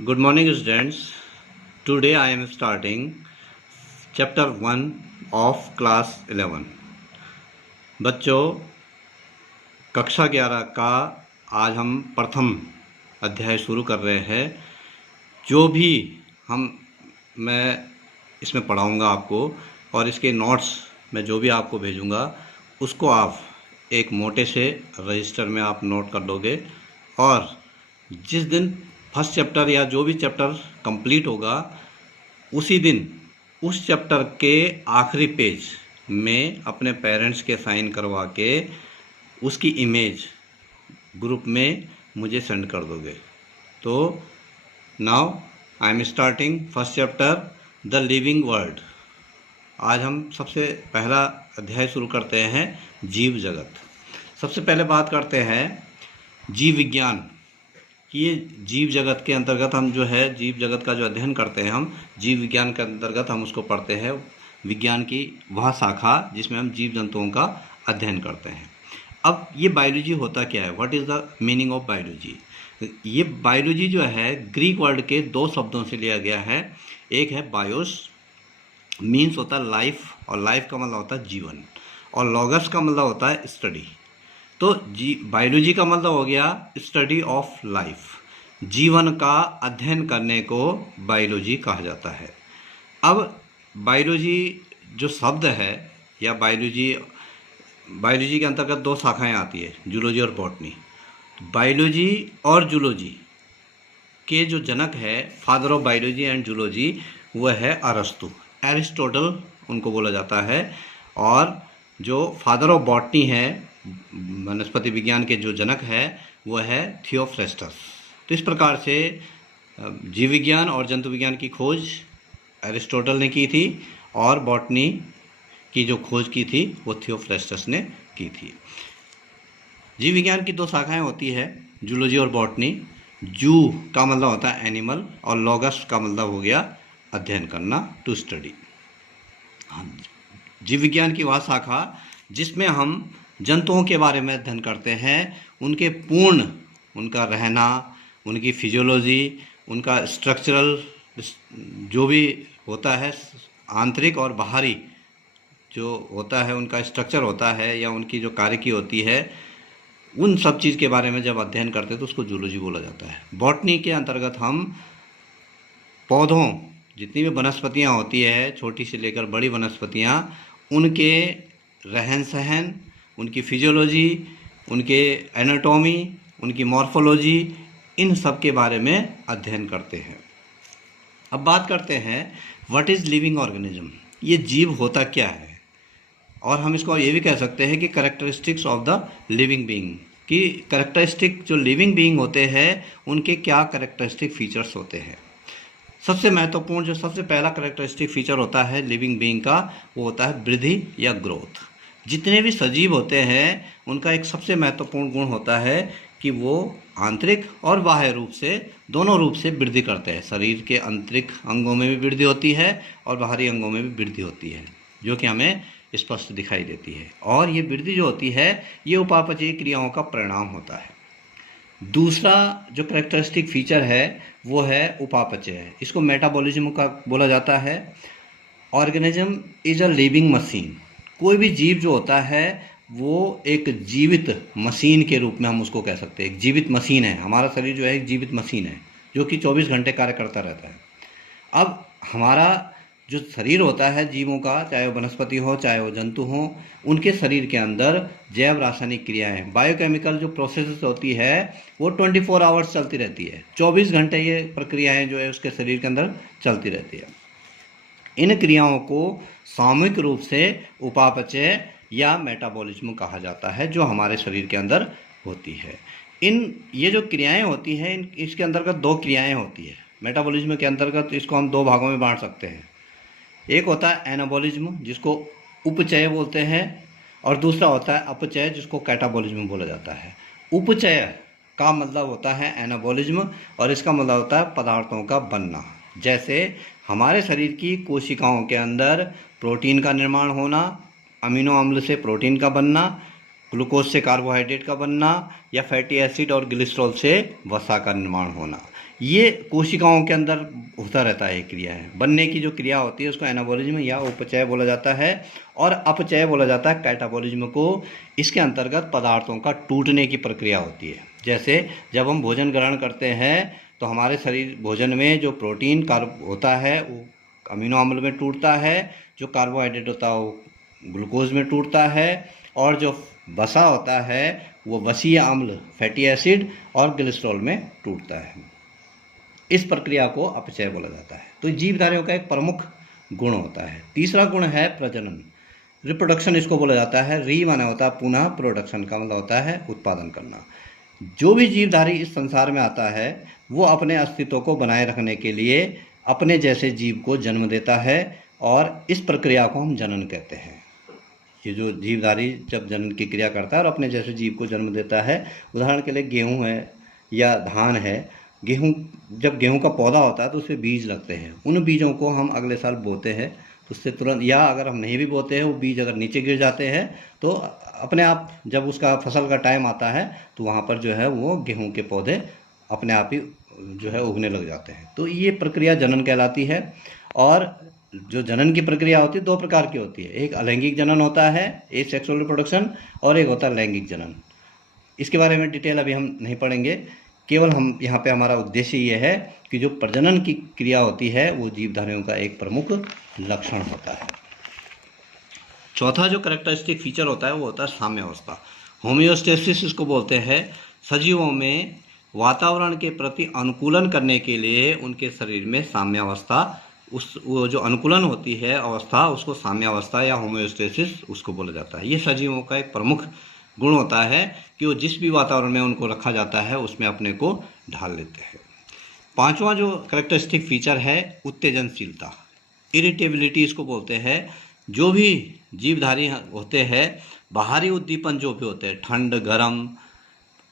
Good morning, students. Today I am starting chapter 1 of class 11. बच्चों, कक्षा 11 का आज हम प्रथम अध्याय शुरू कर रहे हैं। जो भी मैं इसमें पढ़ाऊंगा आपको और इसके नोट्स मैं जो भी आपको भेजूंगा उसको आप एक मोटे से रजिस्टर में आप नोट कर दोगे और जिस दिन फर्स्ट चैप्टर या जो भी चैप्टर कंप्लीट होगा उसी दिन उस चैप्टर के आखिरी पेज में अपने पेरेंट्स के साइन करवा के उसकी इमेज ग्रुप में मुझे सेंड कर दोगे। तो now I am starting first chapter the living world. आज हम सबसे पहला अध्याय शुरू करते हैं जीव जगत। सबसे पहले बात करते हैं जीव विज्ञान। ये जीव जगत के अंतर्गत हम जो है जीव जगत का जो अध्ययन करते हैं हम जीव विज्ञान के अंतर्गत हम उसको पढ़ते हैं। विज्ञान की वह शाखा जिसमें हम जीव जंतुओं का अध्ययन करते हैं। अब ये बायोलॉजी होता क्या है? What is the meaning of biology? ये बायोलॉजी जो है ग्रीक वर्ड के दो शब्दों से लिया गया है। एक है बायोस, मीन्स होता है लाइफ, और लाइफ का मतलब होता है जीवन, और लॉगस का मतलब होता है स्टडी। तो बायोलॉजी का मतलब हो गया स्टडी ऑफ लाइफ, जीवन का अध्ययन करने को बायोलॉजी कहा जाता है। अब बायोलॉजी जो शब्द है या बायोलॉजी के अंतर्गत दो शाखाएं आती है, जूलॉजी और बॉटनी। बायोलॉजी और जूलॉजी के जो जनक है, father of biology and zoology, वह है अरस्तु, एरिस्टोटल उनको बोला जाता है। और जो फादर ऑफ बॉटनी है, वनस्पति विज्ञान के जो जनक है, वह है थियोफ्रेस्टस। तो इस प्रकार से जीव विज्ञान और जंतु विज्ञान की खोज एरिस्टोटल ने की थी और बॉटनी की जो खोज की थी वो थियोफ्रेस्टस ने की थी। जीव विज्ञान की दो शाखाएं होती है, जूलॉजी और बॉटनी। जू का मतलब होता है एनिमल और लॉगस का मतलब हो गया अध्ययन करना, टू स्टडी। जीव विज्ञान की वह शाखा जिसमें हम जंतुओं के बारे में अध्ययन करते हैं, उनके पूर्ण, उनका रहना, उनकी फिजियोलॉजी, उनका स्ट्रक्चरल जो भी होता है, आंतरिक और बाहरी जो होता है उनका स्ट्रक्चर होता है या उनकी जो कार्य की होती है, उन सब चीज़ के बारे में जब अध्ययन करते हैं तो उसको जूलॉजी बोला जाता है। बॉटनी के अंतर्गत हम पौधों, जितनी भी वनस्पतियाँ होती है, छोटी से लेकर बड़ी वनस्पतियाँ, उनके रहन सहन, उनकी फिजियोलॉजी, उनके एनाटॉमी, उनकी मॉर्फोलॉजी, इन सब के बारे में अध्ययन करते हैं। अब बात करते हैं व्हाट इज़ लिविंग ऑर्गेनिज्म। ये जीव होता क्या है? और हम इसको ये भी कह सकते हैं कि characteristics of the living being, कि कैरेक्टरिस्टिक जो लिविंग बीइंग होते हैं उनके क्या कैरेक्टरिस्टिक फीचर्स होते हैं। सबसे महत्वपूर्ण जो सबसे पहला कैरेक्टरिस्टिक फीचर होता है लिविंग बीइंग का, वो होता है वृद्धि या ग्रोथ। जितने भी सजीव होते हैं उनका एक सबसे महत्वपूर्ण गुण होता है कि वो आंतरिक और बाह्य रूप से, दोनों रूप से वृद्धि करते हैं। शरीर के आंतरिक अंगों में भी वृद्धि होती है और बाहरी अंगों में भी वृद्धि होती है, जो कि हमें स्पष्ट दिखाई देती है। और ये वृद्धि जो होती है ये उपापचयी क्रियाओं का परिणाम होता है। दूसरा जो कैरेक्टरिस्टिक फीचर है वो है उपापचय। इसको मेटाबॉलिज्म का बोला जाता है। Organism is a living machine. कोई भी जीव जो होता है वो एक जीवित मशीन के रूप में हम उसको कह सकते हैं। एक जीवित मशीन है, हमारा शरीर जो है एक जीवित मशीन है जो कि 24 घंटे कार्य करता रहता है। अब हमारा जो शरीर होता है जीवों का, चाहे वो वनस्पति हो चाहे वो जंतु हो, उनके शरीर के अंदर जैव रासायनिक क्रियाएं, बायोकेमिकल जो प्रोसेस होती है वो 24 आवर्स चलती रहती है। 24 घंटे ये प्रक्रियाएं जो है उसके शरीर के अंदर चलती रहती है। इन क्रियाओं को सामूहिक रूप से उपापचय या मेटाबॉलिज्म कहा जाता है, जो हमारे शरीर के अंदर होती है। ये जो क्रियाएं होती हैं, इसके अंतर्गत दो क्रियाएं होती है। मेटाबॉलिज्म के अंतर्गत इसको हम दो भागों में बांट सकते हैं। एक होता है एनाबॉलिज्म जिसको उपचय बोलते हैं, और दूसरा होता है अपचय जिसको कैटाबॉलिज्म बोला जाता है। उपचय का मतलब होता है एनाबॉलिज्म और इसका मतलब होता है पदार्थों का बनना। जैसे हमारे शरीर की कोशिकाओं के अंदर प्रोटीन का निर्माण होना, अमीनो अम्ल से प्रोटीन का बनना, ग्लूकोज से कार्बोहाइड्रेट का बनना, या फैटी एसिड और ग्लिसरॉल से वसा का निर्माण होना। ये कोशिकाओं के अंदर होता रहता है, क्रिया है। बनने की जो क्रिया होती है उसको एनाबॉलिज्म या उपचय बोला जाता है, और अपचय बोला जाता है कैटाबॉलिज्म को। इसके अंतर्गत पदार्थों का टूटने की प्रक्रिया होती है। जैसे जब हम भोजन ग्रहण करते हैं तो हमारे शरीर भोजन में जो प्रोटीन कार्ब होता है वो अमीनो अम्ल में टूटता है, जो कार्बोहाइड्रेट होता है वो ग्लूकोज में टूटता है, और जो वसा होता है वो वसीय अम्ल फैटी एसिड और ग्लिसरॉल में टूटता है। इस प्रक्रिया को अपचय बोला जाता है। तो जीवधारियों का एक प्रमुख गुण होता है। तीसरा गुण है प्रजनन, रिप्रोडक्शन इसको बोला जाता है। री माना होता है पुनः, प्रोडक्शन का मतलब होता है उत्पादन करना। जो भी जीवधारी इस संसार में आता है वो अपने अस्तित्व को बनाए रखने के लिए अपने जैसे जीव को जन्म देता है, और इस प्रक्रिया को हम जनन कहते हैं। ये जो जीवधारी जब जनन की क्रिया करता है और अपने जैसे जीव को जन्म देता है, उदाहरण के लिए गेहूँ है या धान है। गेहूँ, जब गेहूँ का पौधा होता है तो उसमें बीज लगते हैं। उन बीजों को हम अगले साल बोते हैं, तो उससे तुरंत, या अगर हम नहीं भी बोते हैं, वो बीज अगर नीचे गिर जाते हैं तो अपने आप जब उसका फसल का टाइम आता है तो वहाँ पर जो है वो गेहूँ के पौधे अपने आप ही जो है उगने लग जाते हैं। तो ये प्रक्रिया जनन कहलाती है। और जो जनन की प्रक्रिया होती है दो प्रकार की होती है। एक अलैंगिक जनन होता है, एसेक्सुअल रिप्रोडक्शन, और एक होता है लैंगिक जनन। इसके बारे में डिटेल अभी हम नहीं पढ़ेंगे, केवल हम यहाँ पे हमारा उद्देश्य ये है कि जो प्रजनन की क्रिया होती है वो जीवधारियों का एक प्रमुख लक्षण होता है। चौथा जो कैरेक्टरिस्टिक फीचर होता है वो होता है साम्यावस्था, होमियोस्टेसिस इसको बोलते हैं। सजीवों में वातावरण के प्रति अनुकूलन करने के लिए उनके शरीर में साम्यावस्था, वो जो अनुकूलन होती है अवस्था, उसको साम्यावस्था या होमियोस्टेसिस उसको बोला जाता है। ये सजीवों का एक प्रमुख गुण होता है कि वो जिस भी वातावरण में उनको रखा जाता है उसमें अपने को ढाल लेते हैं। पांचवा जो कैरेक्टरिस्टिक फीचर है उत्तेजनशीलता, इरिटेबिलिटी इसको बोलते हैं। जो भी जीवधारी होते हैं, बाहरी उद्दीपन जो भी होते हैं, ठंड, गर्म,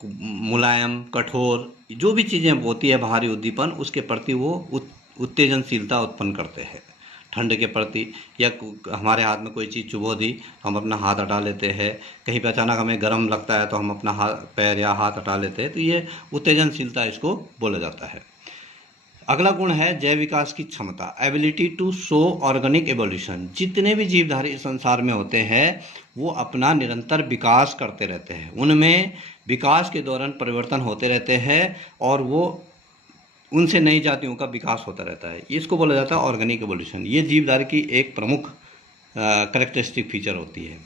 मुलायम, कठोर, जो भी चीज़ें होती है बाहरी उद्दीपन, उसके प्रति वो उत्तेजनशीलता उत्पन्न करते हैं। ठंड के प्रति, या हमारे हाथ में कोई चीज़ चुभो दी तो हम अपना हाथ हटा लेते हैं, कहीं पे अचानक हमें गर्म लगता है तो हम अपना पैर या हाथ हटा लेते हैं। तो ये उत्तेजनशीलता इसको बोला जाता है। अगला गुण है जैव विकास की क्षमता, ability to show organic evolution. जितने भी जीवधारी संसार में होते हैं वो अपना निरंतर विकास करते रहते हैं, उनमें विकास के दौरान परिवर्तन होते रहते हैं और वो उनसे नई जातियों का विकास होता रहता है। इसको बोला जाता है ऑर्गेनिक एवोल्यूशन। ये जीवधारी की एक प्रमुख कैरेक्टरिस्टिक फीचर होती है।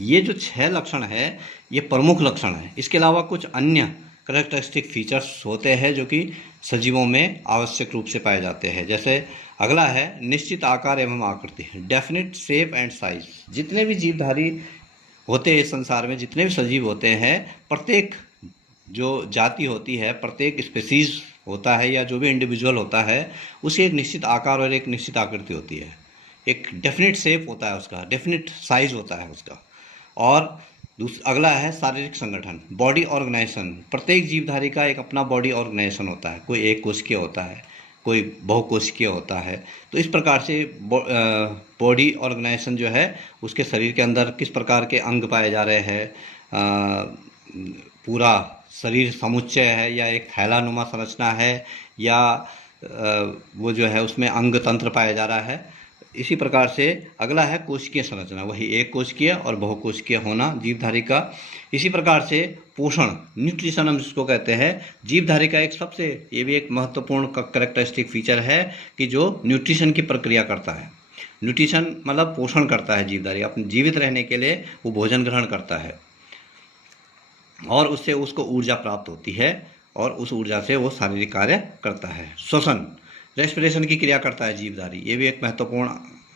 ये जो 6 लक्षण है ये प्रमुख लक्षण है। इसके अलावा कुछ अन्य कैरेक्टरिस्टिक फीचर्स होते हैं जो कि सजीवों में आवश्यक रूप से पाए जाते हैं। जैसे अगला है निश्चित आकार एवं आकृति, डेफिनिट शेप एंड साइज। जितने भी जीवधारी होते हैं संसार में, जितने भी सजीव होते हैं, प्रत्येक जो जाति होती है, प्रत्येक स्पीसीज होता है या जो भी इंडिविजुअल होता है, उसकी एक निश्चित आकार और एक निश्चित आकृति होती है। एक डेफिनेट शेप होता है उसका, डेफिनेट साइज होता है उसका। और अगला है शारीरिक संगठन, बॉडी ऑर्गेनाइजेशन। प्रत्येक जीवधारी का एक अपना बॉडी ऑर्गेनाइजेशन होता है। कोई एक कोशिकीय होता है, कोई बहुकोशिकीय होता है। तो इस प्रकार से बॉडी ऑर्गेनाइजेशन जो है, उसके शरीर के अंदर किस प्रकार के अंग पाए जा रहे हैं, पूरा शरीर समुच्चय है या एक थैलानुमा संरचना है, या वो जो है उसमें अंग तंत्र पाया जा रहा है। इसी प्रकार से अगला है कोशिकीय संरचना, वही एक कोशिकीय और बहुकोशिकीय होना जीवधारी का। इसी प्रकार से पोषण, न्यूट्रिशन हम जिसको कहते हैं, जीवधारी का एक सबसे, ये भी एक महत्वपूर्ण कैरेक्टरिस्टिक फीचर है कि जो न्यूट्रिशन की प्रक्रिया करता है। न्यूट्रिशन मतलब पोषण करता है जीवधारी, अपने जीवित रहने के लिए वो भोजन ग्रहण करता है और उससे उसको ऊर्जा प्राप्त होती है और उस ऊर्जा से वो शारीरिक कार्य करता है। श्वसन, रेस्पिरेशन की क्रिया करता है जीवधारी। ये भी एक महत्वपूर्ण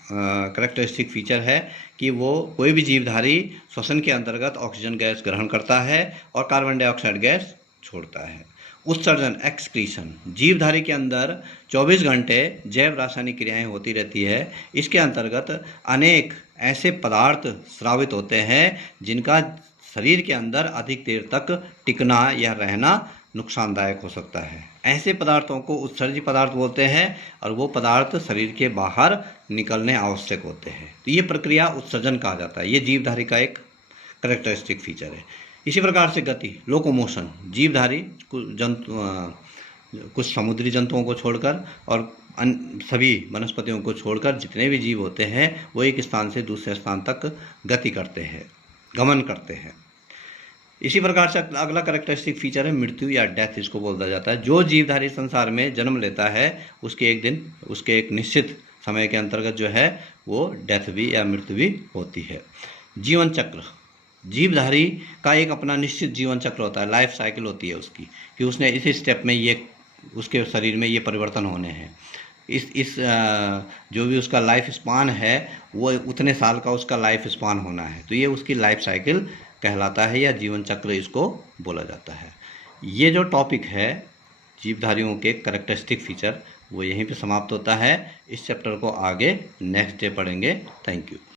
कैरेक्टरिस्टिक फीचर है कि वो कोई भी जीवधारी श्वसन के अंतर्गत ऑक्सीजन गैस ग्रहण करता है और कार्बन डाइऑक्साइड गैस छोड़ता है। उत्सर्जन, एक्सक्रीशन, जीवधारी के अंदर 24 घंटे जैव रासायनिक क्रियाएं होती रहती है। इसके अंतर्गत अनेक ऐसे पदार्थ स्रावित होते हैं जिनका शरीर के अंदर अधिक देर तक टिकना या रहना नुकसानदायक हो सकता है। ऐसे पदार्थों को उत्सर्जी पदार्थ बोलते हैं और वो पदार्थ शरीर के बाहर निकलने आवश्यक होते हैं। तो ये प्रक्रिया उत्सर्जन कहा जाता है। ये जीवधारी का एक कैरेक्टरिस्टिक फीचर है। इसी प्रकार से गति, लोकोमोशन, जीवधारी कुछ समुद्री जंतुओं को छोड़कर और सभी वनस्पतियों को छोड़कर जितने भी जीव होते हैं वो एक स्थान से दूसरे स्थान तक गति करते हैं, गमन करते हैं। इसी प्रकार से अगला कैरेक्टरिस्टिक फीचर है मृत्यु या डेथ, इसको बोला जाता है। जो जीवधारी संसार में जन्म लेता है उसके एक दिन, उसके एक निश्चित समय के अंतर्गत जो है वो डेथ भी या मृत्यु भी होती है। जीवन चक्र, जीवधारी का एक अपना निश्चित जीवन चक्र होता है, लाइफ साइकिल होती है उसकी, कि उसने इसी स्टेप में ये उसके शरीर में ये परिवर्तन होने हैं। इस जो भी उसका लाइफ स्पान है वो उतने साल का उसका लाइफ स्पान होना है, तो ये उसकी लाइफ साइकिल कहलाता है या जीवन चक्र इसको बोला जाता है। ये जो टॉपिक है जीवधारियों के कैरेक्टरिस्टिक फीचर वो यहीं पे समाप्त होता है। इस चैप्टर को आगे नेक्स्ट डे पढ़ेंगे। Thank you.